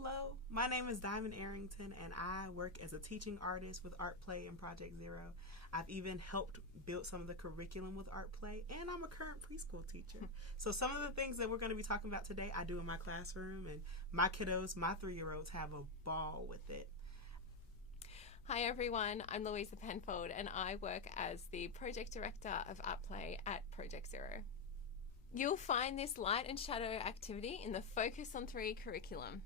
Hello, my name is Diamond Arrington, and I work as a teaching artist with Art Play and Project Zero. I've even helped build some of the curriculum with Art Play, and I'm a current preschool teacher. So some of the things that we're going to be talking about today, I do in my classroom, and my kiddos, my 3-year-olds, have a ball with it. Hi everyone, I'm Louisa Penfold, and I work as the Project Director of Art Play at Project Zero. You'll find this light and shadow activity in the Focus on 3 curriculum.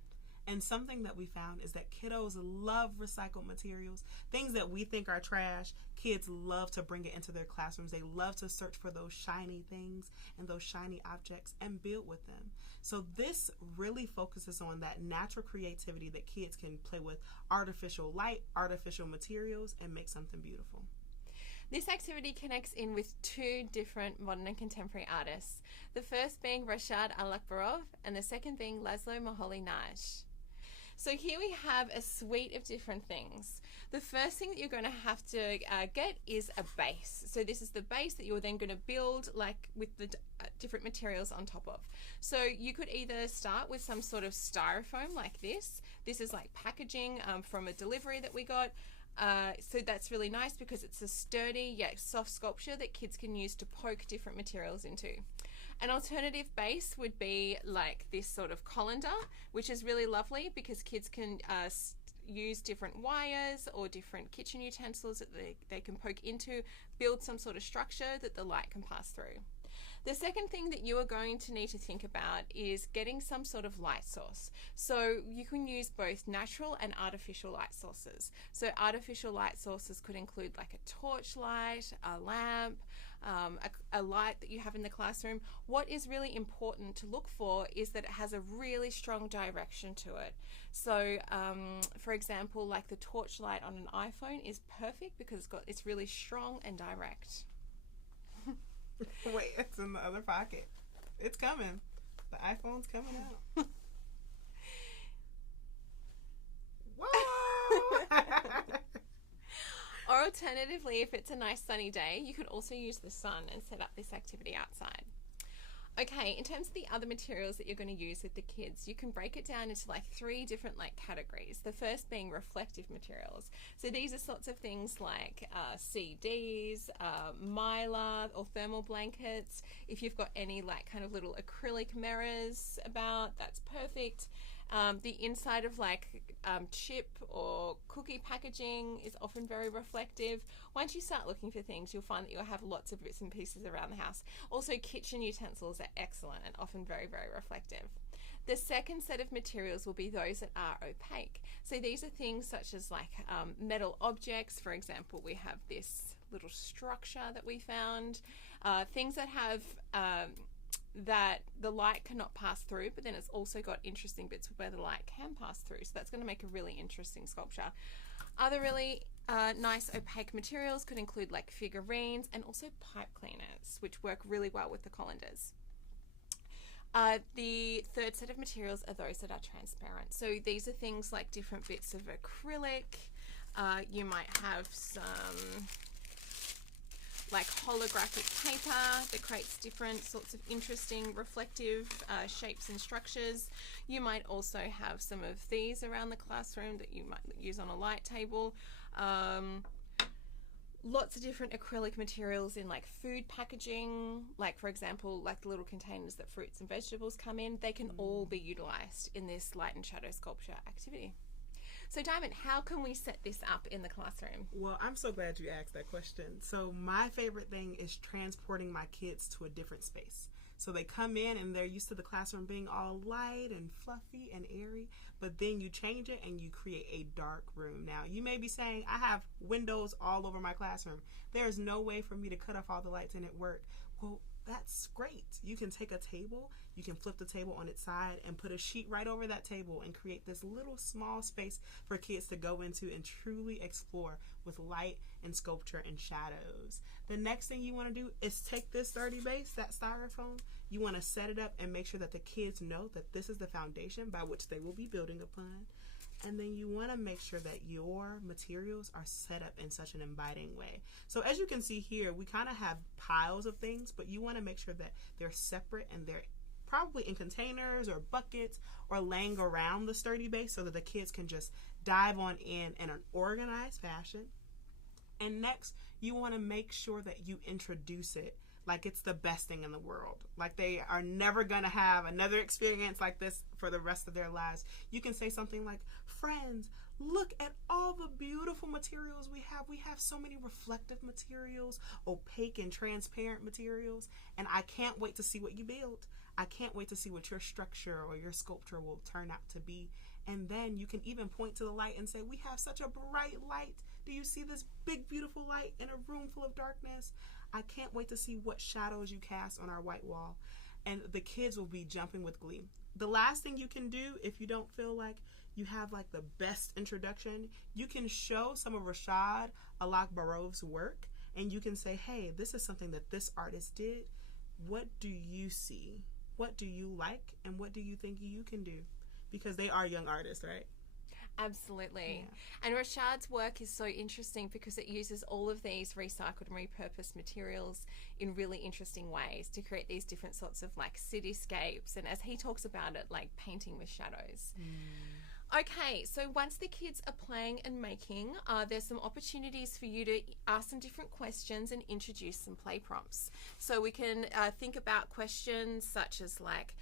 And something that we found is that kiddos love recycled materials. Things that we think are trash, kids love to bring it into their classrooms. They love to search for those shiny things and those shiny objects and build with them. So this really focuses on that natural creativity that kids can play with artificial light, artificial materials, and make something beautiful. This activity connects in with 2 different modern and contemporary artists. The first being Rashad Alakbarov and the second being Laszlo Moholy-Nagy. So here we have a suite of different things. The first thing that you're going to have to get is a base. So this is the base that you're then going to build like with the different materials on top of. So you could either start with some sort of styrofoam like this. This is like packaging from a delivery that we got. So that's really nice because it's a sturdy yet soft sculpture that kids can use to poke different materials into. An alternative base would be like this sort of colander, which is really lovely because kids can use different wires or different kitchen utensils that they can poke into, build some sort of structure that the light can pass through. The second thing that you are going to need to think about is getting some sort of light source. So you can use both natural and artificial light sources. So artificial light sources could include like a torch light, a lamp, a light that you have in the classroom. What is really important to look for is that it has a really strong direction to it. So for example, like the torch light on an iPhone is perfect because it's really strong and direct. Wait, it's in the other pocket. It's coming. The iPhone's coming out. Whoa! Or alternatively, if it's a nice sunny day, you could also use the sun and set up this activity outside. Okay, in terms of the other materials that you're going to use with the kids, you can break it down into like 3 different categories. The first being reflective materials. So these are sorts of things like CDs, mylar or thermal blankets. If you've got any kind of little acrylic mirrors about, that's perfect. The inside of chip or cookie packaging is often very reflective. Once you start looking for things, you'll find that you'll have lots of bits and pieces around the house. Also, kitchen utensils are excellent and often very, very reflective. The second set of materials will be those that are opaque. So these are things such as metal objects. For example, we have this little structure that we found. Things that have that the light cannot pass through, but then it's also got interesting bits where the light can pass through. So that's going to make a really interesting sculpture. Other really nice opaque materials could include figurines and also pipe cleaners, which work really well with the colanders. The third set of materials are those that are transparent. So these are things like different bits of acrylic. You might have some holographic paper that creates different sorts of interesting reflective shapes and structures. You might also have some of these around the classroom that you might use on a light table. Lots of different acrylic materials in food packaging, for example, the little containers that fruits and vegetables come in. They can all be utilized in this light and shadow sculpture activity. So Diamond, how can we set this up in the classroom? Well, I'm so glad you asked that question. So my favorite thing is transporting my kids to a different space. So they come in and they're used to the classroom being all light and fluffy and airy, but then you change it and you create a dark room. Now, you may be saying, I have windows all over my classroom. There is no way for me to cut off all the lights and it work. Well, that's great. You can take a table, you can flip the table on its side and put a sheet right over that table and create this little small space for kids to go into and truly explore with light and sculpture and shadows. The next thing you want to do is take this sturdy base, that styrofoam, you want to set it up and make sure that the kids know that this is the foundation by which they will be building upon. And then you want to make sure that your materials are set up in such an inviting way. So as you can see here, we kind of have piles of things, but you want to make sure that they're separate and they're probably in containers or buckets or laying around the sturdy base so that the kids can just dive on in an organized fashion. And next, you want to make sure that you introduce it like it's the best thing in the world. Like they are never going to have another experience like this for the rest of their lives. You can say something like, friends, look at all the beautiful materials we have. We have so many reflective materials, opaque and transparent materials, and I can't wait to see what you build. I can't wait to see what your structure or your sculpture will turn out to be. And then you can even point to the light and say, we have such a bright light. Do you see this big, beautiful light in a room full of darkness? I can't wait to see what shadows you cast on our white wall. And the kids will be jumping with glee. The last thing you can do if you don't feel like you have like the best introduction, you can show some of Rashad Alakbarov's work and you can say, hey, this is something that this artist did. What do you see? What do you like? And what do you think you can do? Because they are young artists, right? Absolutely. Yeah. And Rashad's work is so interesting because it uses all of these recycled and repurposed materials in really interesting ways to create these different sorts of like cityscapes. And as he talks about it, like painting with shadows. Okay, so once the kids are playing and making, there's some opportunities for you to ask some different questions and introduce some play prompts. So we can think about questions such as like,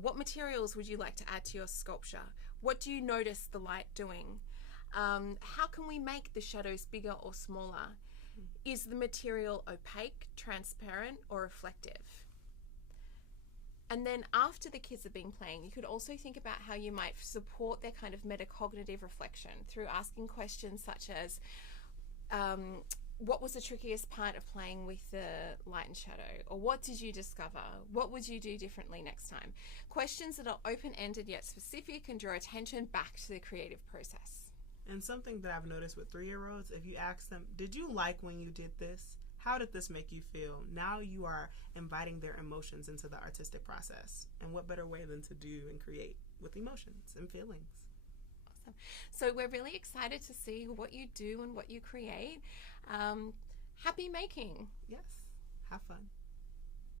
what materials would you like to add to your sculpture? What do you notice the light doing? How can we make the shadows bigger or smaller? Is the material opaque, transparent, or reflective? And then after the kids have been playing, you could also think about how you might support their kind of metacognitive reflection through asking questions such as, what was the trickiest part of playing with the light and shadow? Or what did you discover? What would you do differently next time? Questions that are open-ended yet specific and draw attention back to the creative process. And something that I've noticed with 3-year-olds, if you ask them, did you like when you did this? How did this make you feel? Now you are inviting their emotions into the artistic process. And what better way than to do and create with emotions and feelings? Awesome. So we're really excited to see what you do and what you create. Happy making. Yes. Have fun.